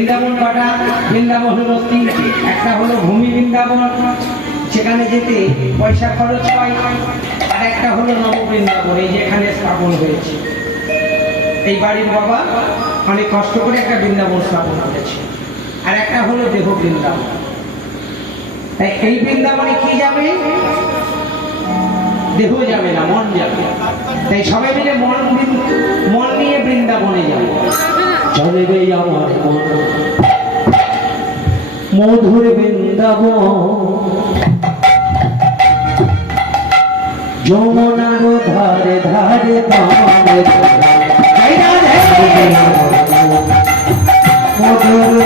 বৃন্দাবন কটা? বৃন্দাবন হলো তিনটি। একটা হলো ভূমি বৃন্দাবন, সেখানে যেতে পয়সা খরচ হয়। আর একটা হলো নববৃন্দাবন, এই যেখানে স্থাপন হয়েছে। এই বাড়ির বাবা অনেক কষ্ট করে একটা বৃন্দাবন স্থাপন করেছে। আর একটা হলো দেহ বৃন্দাবন। তাই এই বৃন্দাবনে কি যাবে? দেহ যাবে না, মন যাবে। তাই সবাই মিলে মন নিয়ে বৃন্দাবনে যাবে। চলে রে আমার মন মধুর বৃন্দাবন, যমুনার ধারে ধারে মধুর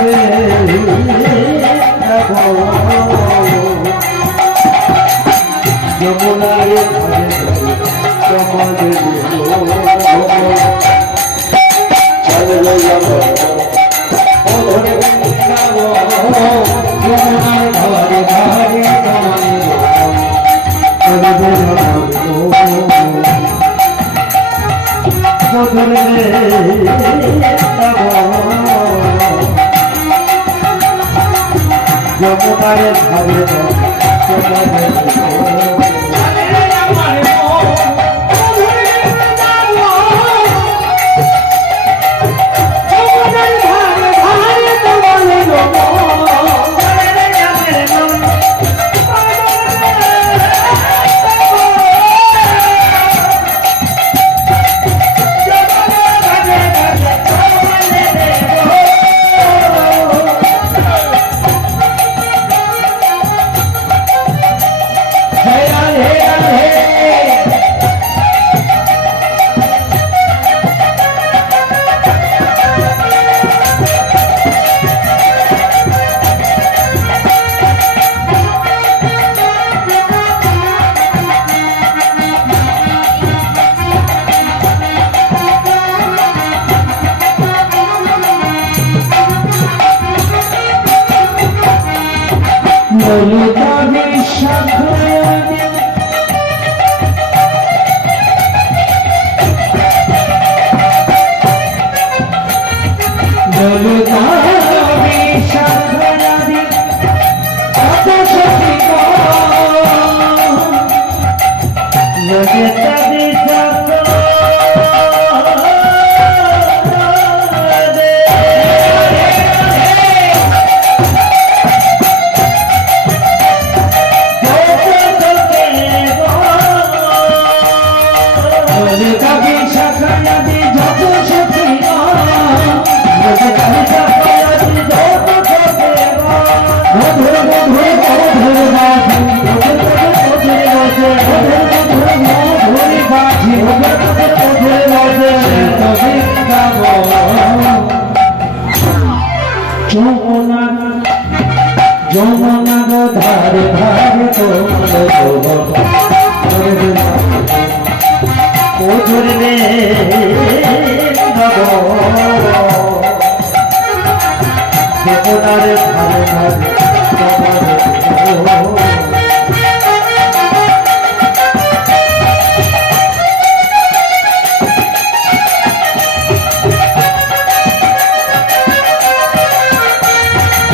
যমুনার যমুনার ধারে ধারে মধুর যমুনার ধারে ধারে